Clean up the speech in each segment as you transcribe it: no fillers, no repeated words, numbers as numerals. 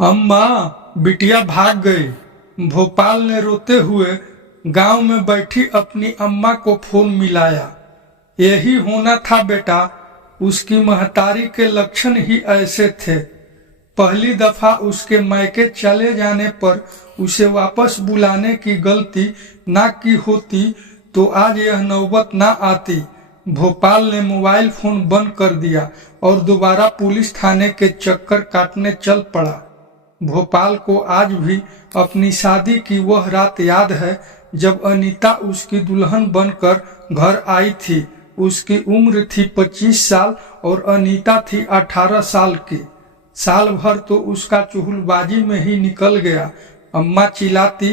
अम्मा, बिटिया भाग गई। भोपाल ने रोते हुए गांव में बैठी अपनी अम्मा को फोन मिलाया। यही होना था बेटा, उसकी महतारी के लक्षण ही ऐसे थे। पहली दफा उसके मायके चले जाने पर उसे वापस बुलाने की गलती ना की होती तो आज यह नौबत ना आती। भोपाल ने मोबाइल फोन बंद कर दिया और दोबारा पुलिस थाने के चक्कर काटने चल पड़ा। भोपाल को आज भी अपनी शादी की वह रात याद है जब अनीता उसकी दुल्हन बनकर घर आई थी। उसकी उम्र थी 25 साल और अनीता थी 18 साल की। साल भर तो उसका चुगलबाजी में ही निकल गया। अम्मा चिल्लाती,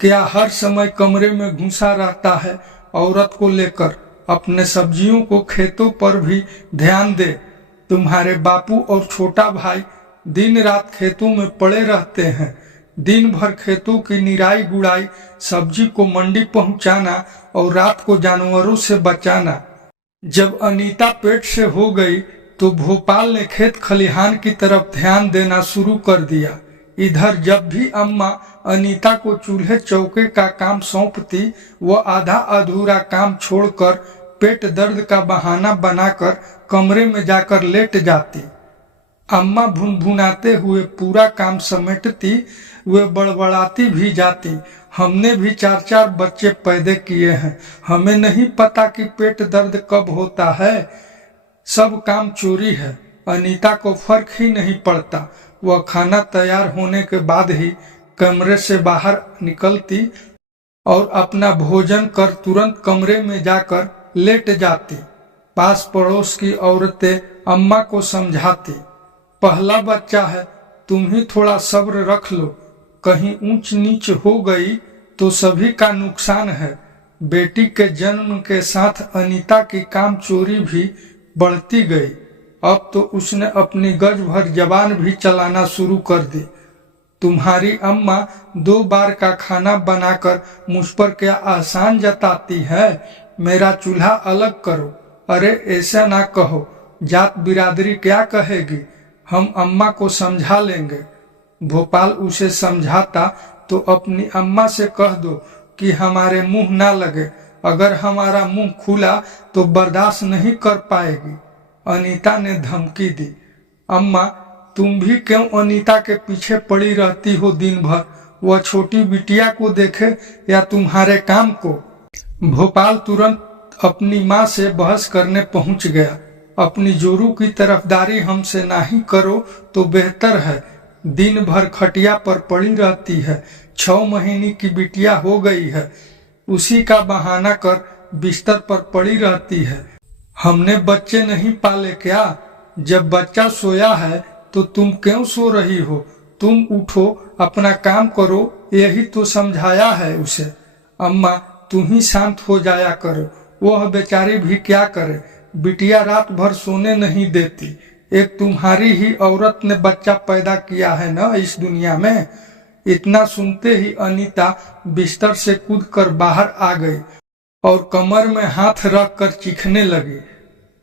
क्या हर समय कमरे में घुसा रहता है औरत को लेकर, अपने सब्जियों को खेतों पर भी ध्यान दे। तुम्हारे बापू और छोटा भाई दिन रात खेतों में पड़े रहते हैं। दिन भर खेतों की निराई गुड़ाई, सब्जी को मंडी पहुंचाना और रात को जानवरों से बचाना। जब अनीता पेट से हो गई तो भोपाल ने खेत खलिहान की तरफ ध्यान देना शुरू कर दिया। इधर जब भी अम्मा अनीता को चूल्हे चौके का काम सौंपती, वह आधा अधूरा काम छोड़कर पेट दर्द का बहाना बनाकर कमरे में जाकर लेट जाती। अम्मा भुनभुनाते हुए पूरा काम समेटती, वे बड़बड़ाती भी जाती, हमने भी 4-4 बच्चे पैदा किए हैं, हमें नहीं पता कि पेट दर्द कब होता है। सब काम चोरी है। अनीता को फर्क ही नहीं पड़ता। वह खाना तैयार होने के बाद ही कमरे से बाहर निकलती और अपना भोजन कर तुरंत कमरे में जाकर लेट जाती। पास पड़ोस की औरतें अम्मा को समझाती, पहला बच्चा है, तुम ही थोड़ा सब्र रख लो, कहीं ऊंच नीच हो गई तो सभी का नुकसान है। बेटी के जन्म के साथ अनीता की काम चोरी भी बढ़ती गई। अब तो उसने अपनी गज भर जबान भी चलाना शुरू कर दी। तुम्हारी अम्मा 2 बार का खाना बनाकर मुझ पर क्या एहसान जताती है, मेरा चूल्हा अलग करो। अरे ऐसा ना कहो, जात बिरादरी क्या कहेगी, हम अम्मा को समझा लेंगे। भोपाल उसे समझाता तो अपनी अम्मा से कह दो कि हमारे मुंह ना लगे, अगर हमारा मुंह खुला तो बर्दाश्त नहीं कर पाएगी। अनीता ने धमकी दी। अम्मा, तुम भी क्यों अनीता के पीछे पड़ी रहती हो दिन भर, वह छोटी बिटिया को देखे या तुम्हारे काम को। भोपाल तुरंत अपनी माँ से बहस करने पहुंच गया। अपनी जोरू की तरफदारी हमसे नहीं करो तो बेहतर है। दिन भर खटिया पर पड़ी रहती है, 6 महीने की बिटिया हो गई है, उसी का बहाना कर बिस्तर पर पड़ी रहती है। हमने बच्चे नहीं पाले क्या? जब बच्चा सोया है तो तुम क्यों सो रही हो? तुम उठो, अपना काम करो, यही तो समझाया है उसे। अम्मा, तुम ही शांत हो जाया करो, वह बेचारी भी क्या करे, बिटिया रात भर सोने नहीं देती। एक तुम्हारी ही औरत ने बच्चा पैदा किया है ना इस दुनिया में। इतना सुनते ही अनीता बिस्तर से कूदकर बाहर आ गई और कमर में हाथ रखकर चीखने लगी।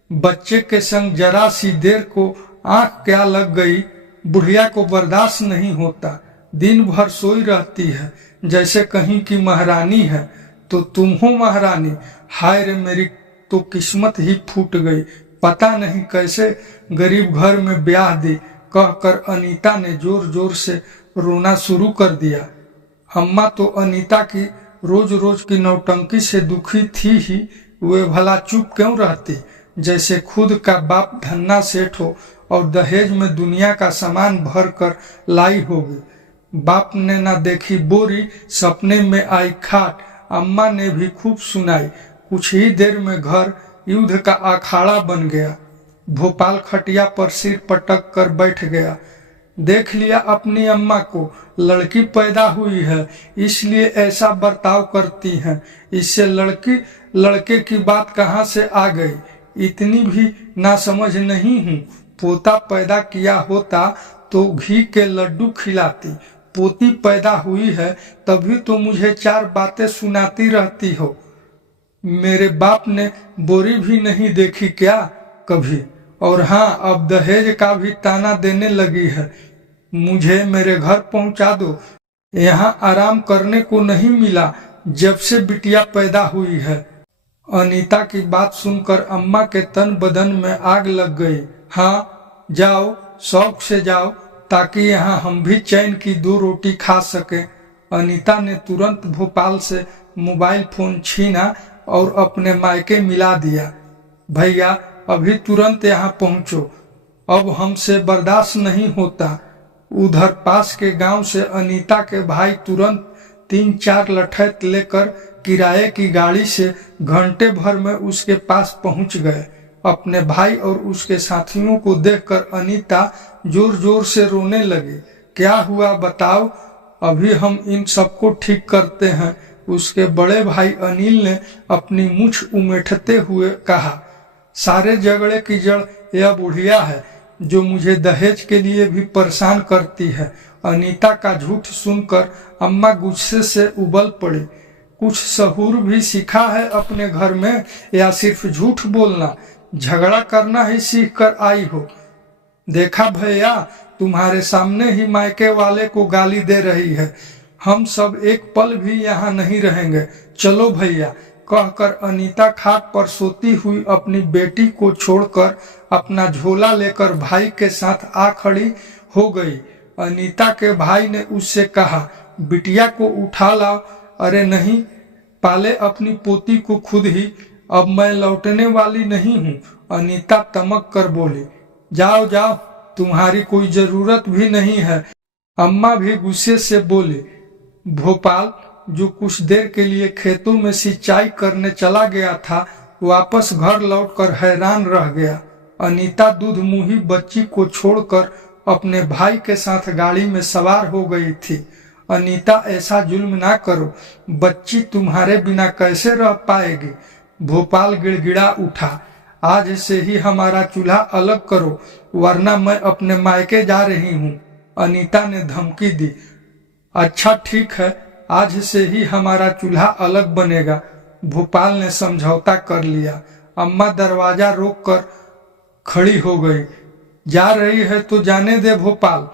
बच्चे के संग जरा सी देर को आंख क्या लग गई, बुढ़िया को बर्दाश्त नहीं होता। दिन भर सोई रहती है जैसे कहीं की महारानी है। तो तुम हो महारानी? हाय रे, मेरी तो किस्मत ही फूट गई, पता नहीं कैसे गरीब घर में ब्याह दी, कहकर अनीता ने जोर जोर से रोना शुरू कर दिया। अम्मा तो अनीता की रोज रोज की नौटंकी से दुखी थी ही, वे भला चुप क्यों रहती, जैसे खुद का बाप धन्ना सेठ हो और दहेज में दुनिया का सामान भर कर लाई होगी। बाप ने ना देखी बोरी, सपने में आई खाट। अम्मा ने भी खूब सुनाई। कुछ ही देर में घर युद्ध का अखाड़ा बन गया। भोपाल खटिया पर सिर पटक कर बैठ गया। देख लिया अपनी अम्मा को, लड़की पैदा हुई है इसलिए ऐसा बर्ताव करती हैं। इससे लड़के की बात कहाँ से आ गई, इतनी भी नासमझ नहीं हूँ। पोता पैदा किया होता तो घी के लड्डू खिलाती, पोती पैदा हुई है तभी तो मुझे 4 बातें सुनाती रहती हो। मेरे बाप ने बोरी भी नहीं देखी क्या कभी? और हाँ, अब दहेज का भी ताना देने लगी है। मुझे मेरे घर पहुंचा दो। यहाँ आराम करने को नहीं मिला जब से बिटिया पैदा हुई है। अनीता की बात सुनकर अम्मा के तन बदन में आग लग गई। हाँ जाओ, शौक से जाओ, ताकि यहाँ हम भी चैन की 2 रोटी खा सके। अनीता ने तुरंत भोपाल से मोबाइल फोन छीना और अपने मायके मिला दिया। भैया अभी तुरंत यहाँ पहुँचो, अब हमसे बर्दाश्त नहीं होता। उधर पास के गांव से अनीता के भाई तुरंत 3-4 लठैत लेकर किराए की गाड़ी से घंटे भर में उसके पास पहुंच गए। अपने भाई और उसके साथियों को देखकर अनीता जोर जोर से रोने लगी। क्या हुआ बताओ, अभी हम इन सबको ठीक करते हैं। उसके बड़े भाई अनिल ने अपनी मूंछ उमेटते हुए कहा, सारे झगड़े की जड़ यह बुढ़िया है जो मुझे दहेज के लिए भी परेशान करती है। अनीता का झूठ सुनकर अम्मा गुस्से से उबल पड़ी। कुछ सहूर भी सीखा है अपने घर में या सिर्फ झूठ बोलना, झगड़ा करना ही सीख कर आई हो? देखा भैया, तुम्हारे सामने ही मायके वाले को गाली दे रही है। हम सब एक पल भी यहाँ नहीं रहेंगे, चलो भैया, कहकर अनीता खाट पर सोती हुई अपनी बेटी को छोड़कर अपना झोला लेकर भाई के साथ आ खड़ी हो गई। अनीता के भाई ने उससे कहा, बिटिया को उठा लाओ। अरे नहीं, पाले अपनी पोती को खुद ही, अब मैं लौटने वाली नहीं हूँ। अनीता तमक कर बोली, जाओ जाओ, तुम्हारी कोई जरूरत भी नहीं है। अम्मा भी गुस्से से बोली। भोपाल, जो कुछ देर के लिए खेतों में सिंचाई करने चला गया था, वापस घर लौटकर हैरान रह गया। अनीता दूध मुही बच्ची को छोड़कर अपने भाई के साथ गाड़ी में सवार हो गई थी। अनीता, ऐसा जुल्म ना करो, बच्ची तुम्हारे बिना कैसे रह पाएगी? भोपाल गिड़गिड़ा उठा, आज से ही हमारा चूल्हा अलग करो, वरना मैं अपने मायके जा रही हूँ। अनीता ने धमकी दी। अच्छा ठीक है, आज से ही हमारा चूल्हा अलग बनेगा। भोपाल ने समझौता कर लिया। अम्मा दरवाजा रोककर खड़ी हो गई। जा रही है तो जाने दे भोपाल,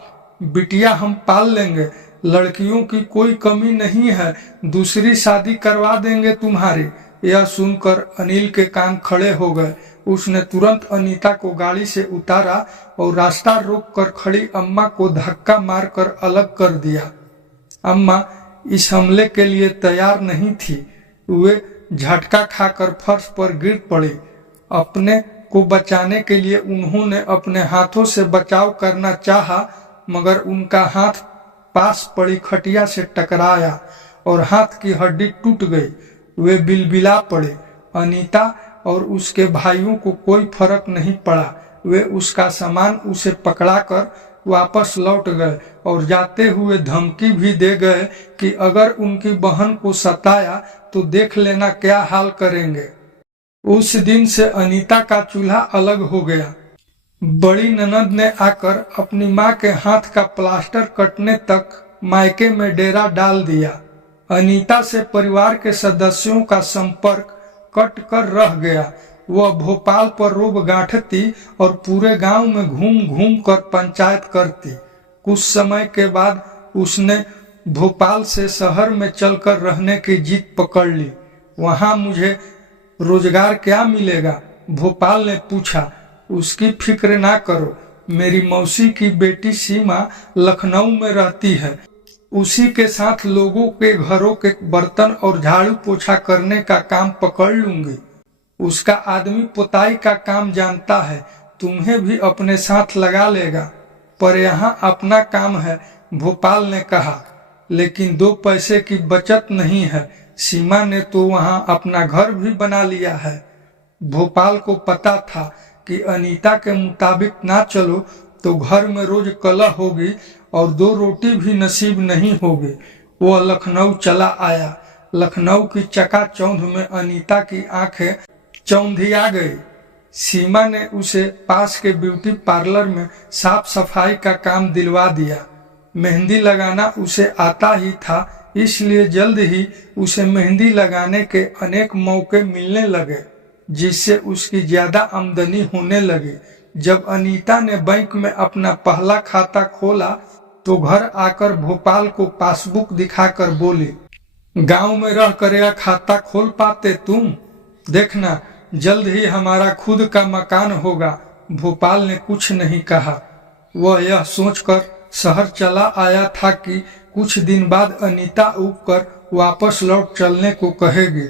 बिटिया हम पाल लेंगे, लड़कियों की कोई कमी नहीं है, दूसरी शादी करवा देंगे तुम्हारी। यह सुनकर अनिल के कान खड़े हो गए। उसने तुरंत अनीता को गाड़ी से उतारा और रास्ता रोककर खड़ी अम्मा को धक्का मारकर अलग कर दिया। अम्मा इस हमले के लिए तैयार नहीं थी। वे झटका खाकर फर्श पर गिर पड़ी। अपने को बचाने के लिए उन्होंने अपने हाथों से बचाव करना चाहा, मगर उनका हाथ पास पड़ी खटिया से टकराया और हाथ की हड्डी टूट गई। वे बिलबिला पड़े। अनीता और उसके भाइयों को कोई फर्क नहीं पड़ा। वे उसका सामान उसे पकड़ाकर वापस लौट गए और जाते हुए धमकी भी दे गए कि अगर उनकी बहन को सताया तो देख लेना क्या हाल करेंगे। उस दिन से अनीता का चूल्हा अलग हो गया। बड़ी ननद ने आकर अपनी माँ के हाथ का प्लास्टर कटने तक मायके में डेरा डाल दिया। अनीता से परिवार के सदस्यों का संपर्क कट कर रह गया। वह भोपाल पर रोब गांठती और पूरे गांव में घूम घूम कर पंचायत करती। कुछ समय के बाद उसने भोपाल से शहर में चलकर रहने की जिद पकड़ ली। वहां मुझे रोजगार क्या मिलेगा? भोपाल ने पूछा। उसकी फिक्र ना करो, मेरी मौसी की बेटी सीमा लखनऊ में रहती है। उसी के साथ लोगों के घरों के बर्तन और झाड़ू पोछा करने का काम पकड़ लूंगी। उसका आदमी पुताई का काम जानता है, तुम्हें भी अपने साथ लगा लेगा। पर यहाँ अपना काम है, भोपाल ने कहा। लेकिन 2 पैसे की बचत नहीं है। सीमा ने तो वहाँ अपना घर भी बना लिया है। भोपाल को पता था कि अनीता के मुताबिक ना चलो तो घर में रोज कलह होगी और 2 रोटी भी नसीब नहीं होगी। वह लखनऊ चला आया। लखनऊ की चकाचौंध में अनीता की आंखें चौंधिया गई। सीमा ने उसे पास के ब्यूटी पार्लर में साफ सफाई का काम दिलवा दिया। मेहंदी लगाना उसे आता ही था, इसलिए जल्द ही उसे मेहंदी लगाने के अनेक मौके मिलने लगे, जिससे उसकी ज्यादा आमदनी होने लगी। जब अनीता ने बैंक में अपना पहला खाता खोला तो घर आकर भोपाल को पासबुक दिखाकर बोली, गांव में रह कर यह खाता खोल पाते तुम? देखना जल्द ही हमारा खुद का मकान होगा। भोपाल ने कुछ नहीं कहा। वह यह सोचकर शहर चला आया था कि कुछ दिन बाद अनीता उबकर वापस लौट चलने को कहेगी,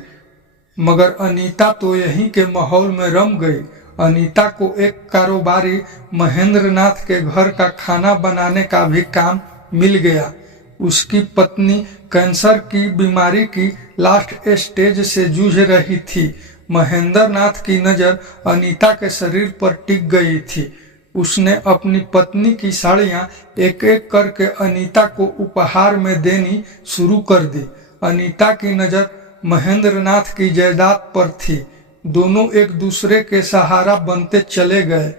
मगर अनीता तो यहीं के माहौल में रम गई। अनीता को एक कारोबारी महेंद्र नाथ के घर का खाना बनाने का भी काम मिल गया। उसकी पत्नी कैंसर की बीमारी की लास्ट स्टेज से जूझ रही थी। महेंद्र नाथ की नजर अनीता के शरीर पर टिक गई थी। उसने अपनी पत्नी की साड़ियां एक एक करके अनीता को उपहार में देनी शुरू कर दी। अनीता की नजर महेंद्र नाथ की जायदाद पर थी। दोनों एक दूसरे के सहारा बनते चले गए।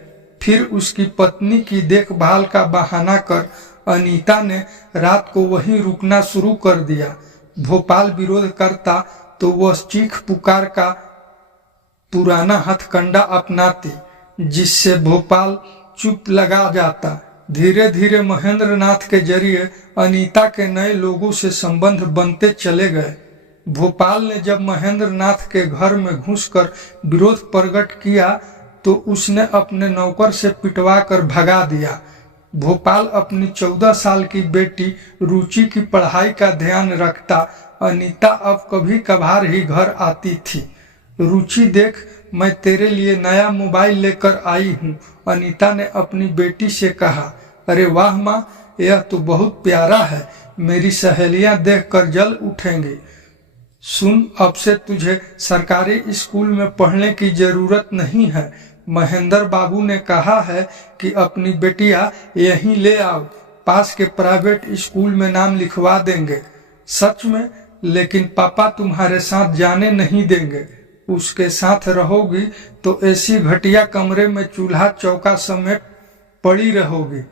फिर उसकी पत्नी की देखभाल का बहाना कर अनीता ने रात को वहीं रुकना शुरू कर दिया। भोपाल विरोध करता तो वह चीख पुकार का पुराना हथकंडा अपनाती, जिससे भोपाल चुप लगा जाता। धीरे धीरे महेंद्र नाथ के जरिए अनीता के नए लोगों से संबंध बनते चले गए। भोपाल ने जब महेंद्र नाथ के घर में घुसकर विरोध प्रकट किया तो उसने अपने नौकर से पिटवा कर भगा दिया। भोपाल अपनी 14 साल की बेटी रुचि की पढ़ाई का ध्यान रखता। अनीता अब कभी कभार ही घर आती थी। रुचि देख, मैं तेरे लिए नया मोबाइल लेकर आई हूँ, अनीता ने अपनी बेटी से कहा। अरे वाह माँ, यह तो बहुत प्यारा है, मेरी सहेलियां देखकर जल उठेंगी। सुन, अब से तुझे सरकारी स्कूल में पढ़ने की जरूरत नहीं है। महेंद्र बाबू ने कहा है कि अपनी बेटियां यहीं ले आओ, पास के प्राइवेट स्कूल में नाम लिखवा देंगे। सच में? लेकिन पापा तुम्हारे साथ जाने नहीं देंगे। उसके साथ रहोगी तो ऐसी घटिया कमरे में चूल्हा चौका समेट पड़ी रहोगी।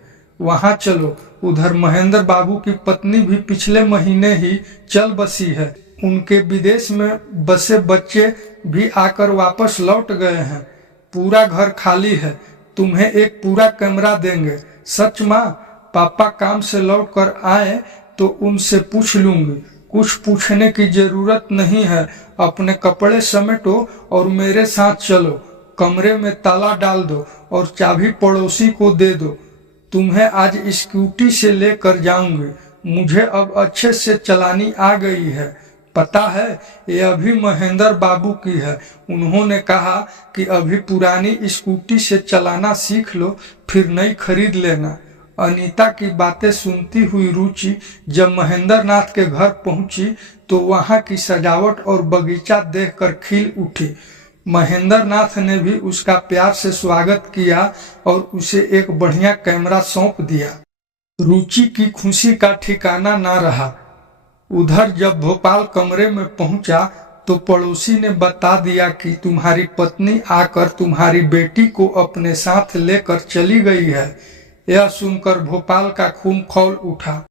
वहां चलो। उधर महेंद्र बाबू की पत्नी भी पिछले महीने ही चल बसी है। उनके विदेश में बसे बच्चे भी आकर वापस लौट गए हैं। पूरा घर खाली है। तुम्हें एक पूरा कमरा देंगे। सच माँ? पापा काम से लौट कर आए तो उनसे पूछ लूंगी। कुछ पूछने की जरूरत नहीं है। अपने कपड़े समेटो और मेरे साथ चलो। कमरे में ताला डाल दो और चाबी पड़ोसी को दे दो। तुम्हें आज स्कूटी से लेकर जाऊंगी। मुझे अब अच्छे से चलानी आ गई है। पता है, ये अभी महेंद्र बाबू की है। उन्होंने कहा कि अभी पुरानी स्कूटी से चलाना सीख लो, फिर नई खरीद लेना। अनीता की बातें सुनती हुई रुचि जब महेंद्र नाथ के घर पहुंची तो वहां की सजावट और बगीचा देखकर खिल उठी। महेंद्र नाथ ने भी उसका प्यार से स्वागत किया और उसे एक बढ़िया कैमरा सौंप दिया। रुचि की खुशी का ठिकाना ना रहा। उधर जब भोपाल कमरे में पहुंचा तो पड़ोसी ने बता दिया कि तुम्हारी पत्नी आकर तुम्हारी बेटी को अपने साथ लेकर चली गई है। यह सुनकर भोपाल का खून खौल उठा।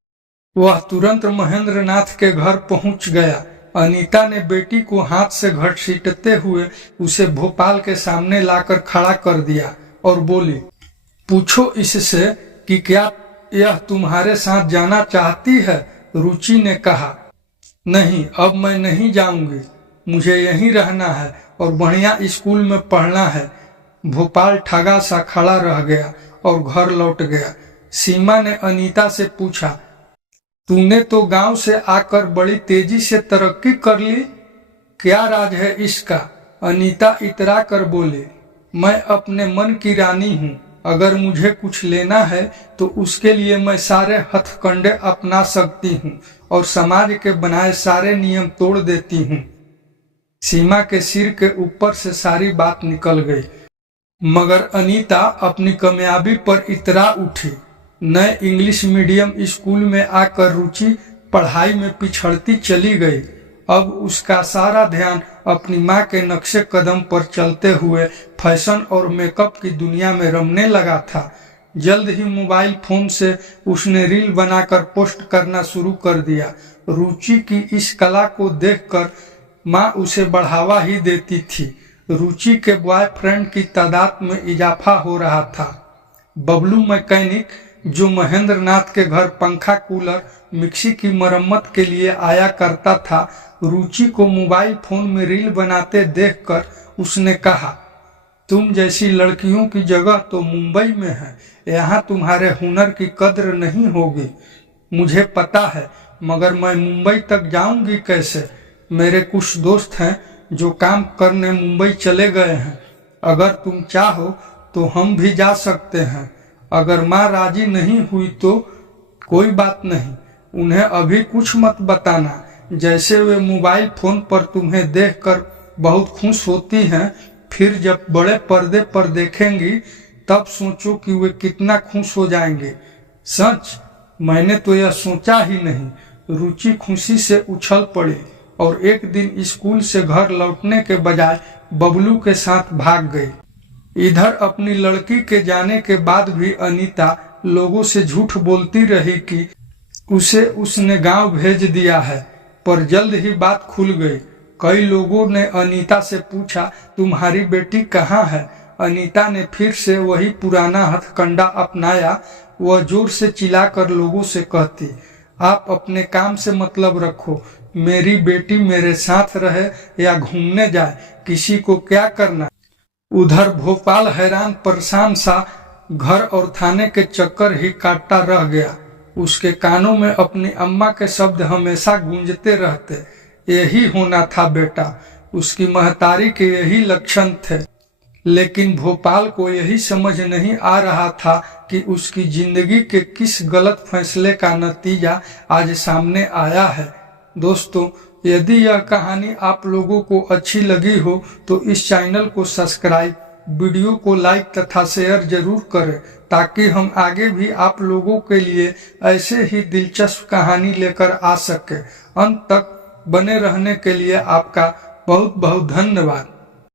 वह तुरंत महेंद्र नाथ के घर पहुंच गया। अनीता ने बेटी को हाथ से घसीटते हुए उसे भोपाल के सामने लाकर खड़ा कर दिया और बोली, पूछो इससे कि क्या यह तुम्हारे साथ जाना चाहती है? रुचि ने कहा, नहीं, अब मैं नहीं जाऊंगी। मुझे यहीं रहना है और बढ़िया स्कूल में पढ़ना है। भोपाल ठगा सा खड़ा रह गया और घर लौट गया। सीमा ने अनीता से पूछा, तूने तो गांव से आकर बड़ी तेजी से तरक्की कर ली, क्या राज है इसका? अनीता इतरा कर बोली, मैं अपने मन की रानी हूँ। अगर मुझे कुछ लेना है तो उसके लिए मैं सारे हथकंडे अपना सकती हूँ और समाज के बनाए सारे नियम तोड़ देती हूँ। सीमा के सिर के ऊपर से सारी बात निकल गई, मगर अनीता अपनी कामयाबी पर इतरा उठी। नए इंग्लिश मीडियम स्कूल में आकर रुचि पढ़ाई में पिछड़ती चली गई। अब उसका सारा ध्यान अपनी माँ के नक्शे कदम पर चलते हुए फैशन और मेकअप की दुनिया में रमने लगा था। जल्द ही मोबाइल फोन से उसने रील बनाकर पोस्ट करना शुरू कर दिया। रुचि की इस कला को देखकर माँ उसे बढ़ावा ही देती थी। रुचि के बॉयफ्रेंड की तादाद में इजाफा हो रहा था। बबलू मैकेनिक जो महेंद्र नाथ के घर पंखा, कूलर, मिक्सी की मरम्मत के लिए आया करता था, रुचि को मोबाइल फोन में रील बनाते देखकर उसने कहा, तुम जैसी लड़कियों की जगह तो मुंबई में है, यहाँ तुम्हारे हुनर की कद्र नहीं होगी। मुझे पता है, मगर मैं मुंबई तक जाऊंगी कैसे? मेरे कुछ दोस्त हैं जो काम करने मुंबई चले गए हैं। अगर तुम चाहो तो हम भी जा सकते हैं। अगर माँ राजी नहीं हुई तो कोई बात नहीं, उन्हें अभी कुछ मत बताना। जैसे वे मोबाइल फोन पर तुम्हें देखकर बहुत खुश होती हैं, फिर जब बड़े पर्दे पर देखेंगी तब सोचो कि वे कितना खुश हो जाएंगे। सच, मैंने तो यह सोचा ही नहीं। रुचि खुशी से उछल पड़ी और एक दिन स्कूल से घर लौटने के बजाय बबलू के साथ भाग गई। इधर अपनी लड़की के जाने के बाद भी अनीता लोगों से झूठ बोलती रही कि उसे उसने गांव भेज दिया है, पर जल्द ही बात खुल गई। कई लोगों ने अनीता से पूछा, तुम्हारी बेटी कहाँ है? अनीता ने फिर से वही पुराना हथकंडा अपनाया। वह जोर से चिल्लाकर लोगों से कहती, आप अपने काम से मतलब रखो। मेरी बेटी मेरे साथ रहे या घूमने जाए, किसी को क्या करना। उधर भोपाल हैरान परेशान सा घर और थाने के चक्कर ही काटता रह गया। उसके कानों में अपनी अम्मा के शब्द हमेशा गूंजते रहते, यही होना था बेटा। उसकी महतारी के यही लक्षण थे। लेकिन भोपाल को यही समझ नहीं आ रहा था कि उसकी जिंदगी के किस गलत फैसले का नतीजा आज सामने आया है। दोस्तों, यदि यह कहानी आप लोगों को अच्छी लगी हो तो इस चैनल को सब्सक्राइब, वीडियो को लाइक तथा शेयर जरूर करें, ताकि हम आगे भी आप लोगों के लिए ऐसे ही दिलचस्प कहानी लेकर आ सके। अंत तक बने रहने के लिए आपका बहुत बहुत धन्यवाद।